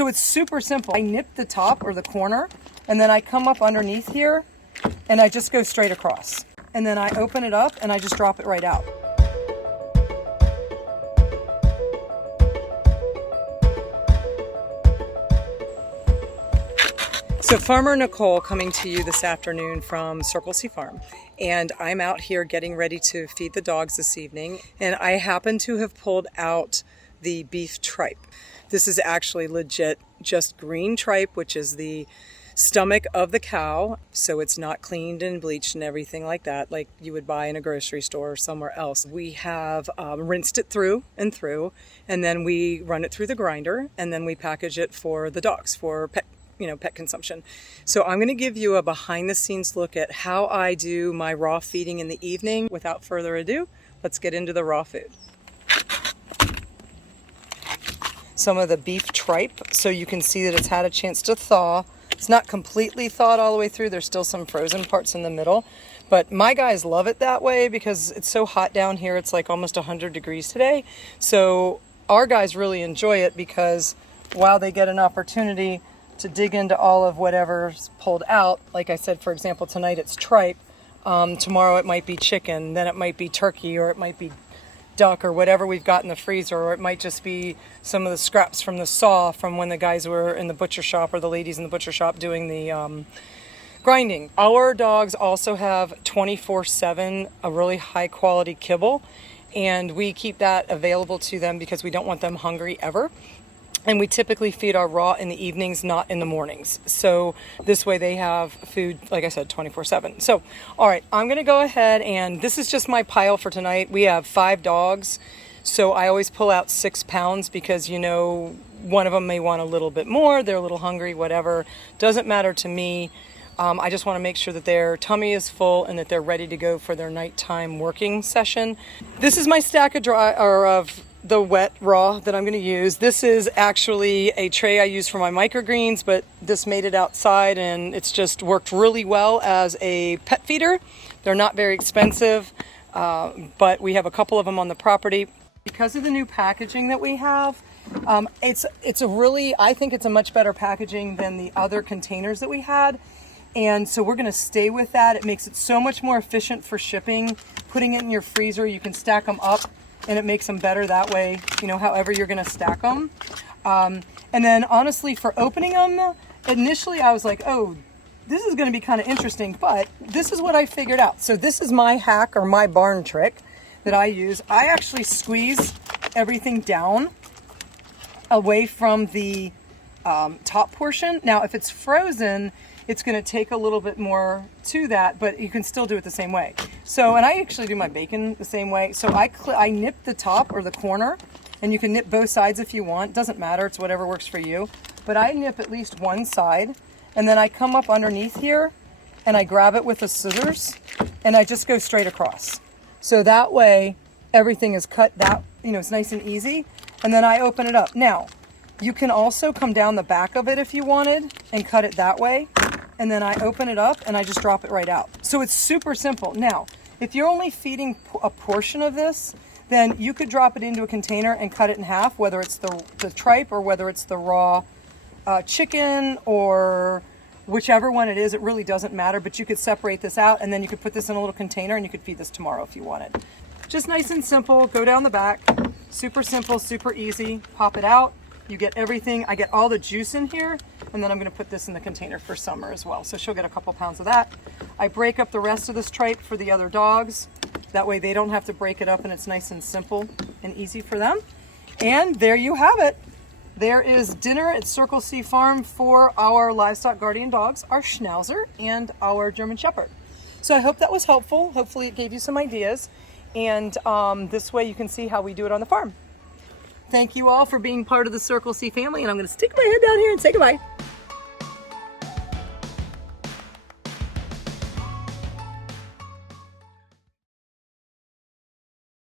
So it's super simple. I nip the top or the corner, and then I come up underneath here, and I just go straight across. And then I open it up, and I just drop it right out. So Farmer Nicole coming to you this afternoon from Circle C Farm, and I'm out here getting ready to feed the dogs this evening, and I happen to have pulled out the beef tripe. This is actually legit just green tripe, which is the stomach of the cow, so it's not cleaned and bleached and everything like that, like you would buy in a grocery store or somewhere else. We have rinsed it through and through, and then we run it through the grinder, and then we package it for the dogs for pet consumption. So I'm going to give you a behind the scenes look at how I do my raw feeding in the evening. Without further ado, let's get into the raw food. Some of the beef tripe, so you can see that it's had a chance to thaw. It's not completely thawed all the way through. There's still some frozen parts in the middle, but my guys love it that way because it's so hot down here. It's like almost 100 degrees today. So our guys really enjoy it because while they get an opportunity to dig into all of whatever's pulled out, like I said, for example, tonight it's tripe, tomorrow it might be chicken, then it might be turkey, or it might be duck, or whatever we've got in the freezer, or it might just be some of the scraps from the saw from when the guys were in the butcher shop, or the ladies in the butcher shop doing the grinding. Our dogs also have 24/7 a really high quality kibble, and we keep that available to them because we don't want them hungry ever. And we typically feed our raw in the evenings, not in the mornings. So this way they have food, like I said, 24/7. So, all right, I'm gonna go ahead, and this is just my pile for tonight. We have 5 dogs, so I always pull out 6 pounds because, you know, one of them may want a little bit more, they're a little hungry, whatever. Doesn't matter to me. I just wanna make sure that their tummy is full and that they're ready to go for their nighttime working session. This is my stack of the wet raw that I'm going to use. This is actually a tray I use for my microgreens, but this made it outside and it's just worked really well as a pet feeder. They're not very expensive, but we have a couple of them on the property. Because of the new packaging that we have, it's a really, I think it's a much better packaging than the other containers that we had. And so we're going to stay with that. It makes it so much more efficient for shipping. Putting it in your freezer, you can stack them up, and it makes them better that way, you know, however you're going to stack them. And then honestly, for opening them, initially I was like, oh, this is going to be kind of interesting, but this is what I figured out. So this is my hack or my barn trick that I use. I actually squeeze everything down away from the top portion. Now, if it's frozen, it's going to take a little bit more to that, but you can still do it the same way. So, and I actually do my bacon the same way. So I nip the top or the corner, and you can nip both sides if you want. Doesn't matter, it's whatever works for you. But I nip at least one side, and then I come up underneath here, and I grab it with the scissors, and I just go straight across. So that way, everything is cut that, you know, it's nice and easy. And then I open it up. Now, you can also come down the back of it if you wanted and cut it that way. And then I open it up and I just drop it right out. So it's super simple. Now, if you're only feeding a portion of this, then you could drop it into a container and cut it in half, whether it's the tripe or whether it's the raw chicken or whichever one it is. It really doesn't matter, but you could separate this out and then you could put this in a little container and you could feed this tomorrow if you wanted. Just nice and simple. Go down the back. Super simple, super easy. Pop it out. You get everything. I get all the juice in here, and then I'm going to put this in the container for summer as well. So she'll get a couple pounds of that. I break up the rest of this tripe for the other dogs. That way they don't have to break it up, and it's nice and simple and easy for them. And there you have it. There is dinner at Circle C Farm for our livestock guardian dogs, our Schnauzer and our German Shepherd. So I hope that was helpful. Hopefully it gave you some ideas. And this way you can see how we do it on the farm. Thank you all for being part of the Circle C family, and I'm going to stick my head down here and say goodbye.